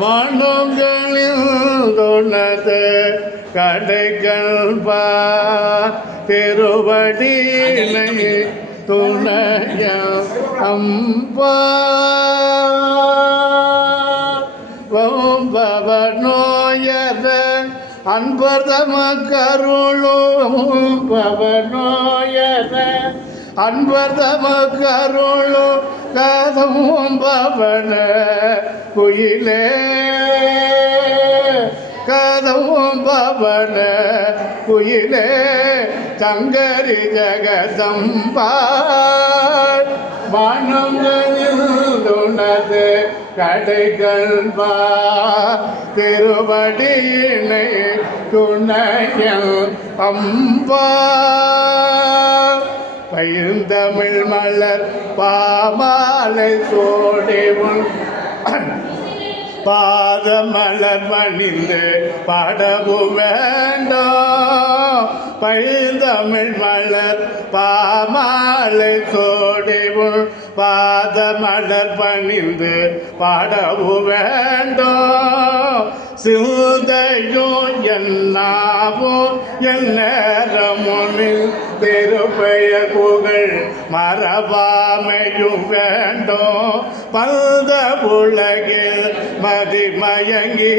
வானங்களில் தொன்னது கடைகள் திருவடியினை துணைய அம்பா பவனோயத அன்பர்தம கருளும் பவனோயத அன்பர்தம கருளும் கதவும் பவன குயிலே கதவும் பவன குயிலே சங்கரி ஜகதம்பா வானங்களில் உனது கடைகள் திருவடியினை துணையல் அம்பா பைந்தமிழ் மலர் பாமாலை சோடிவும் பாதமலர் பணிந்து பாடவு வேண்டாம் பைந்தமிழ் மலர் பாமாலை சோடிவும் பாதமலர் பணிந்து பாடவு வேண்டாம் சிந்தையோ என்னாவோ எந்நேரமுனில் திருப்பெயர் புகழ் மரபாமையும் வேண்டும் பல்த உலகில் மதிமயங்கி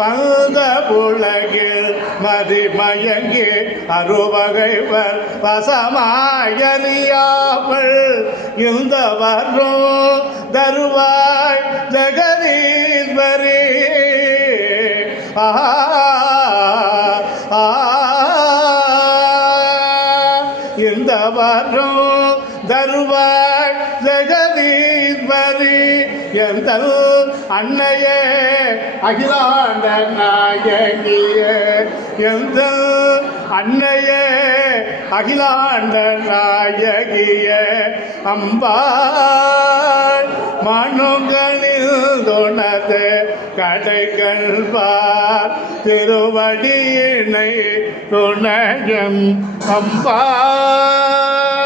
பல்த உலகில் மதிமயங்கி அறுவகைவர் வசமாயறியாமல் இந்த வரும் தருவாய் ஜெகதீஸ்வரி இந்த வரும் தருவாய் ஜெகதீஸ்வரி எந்த அன்னையே அகிலாண்ட நாயகியே எந்த அன்னையே அகிலாண்ட நாயகியே அம்பாள் மனுகளில் துணது கடைகள் திருவடியினை துணையும் அம்பாள்.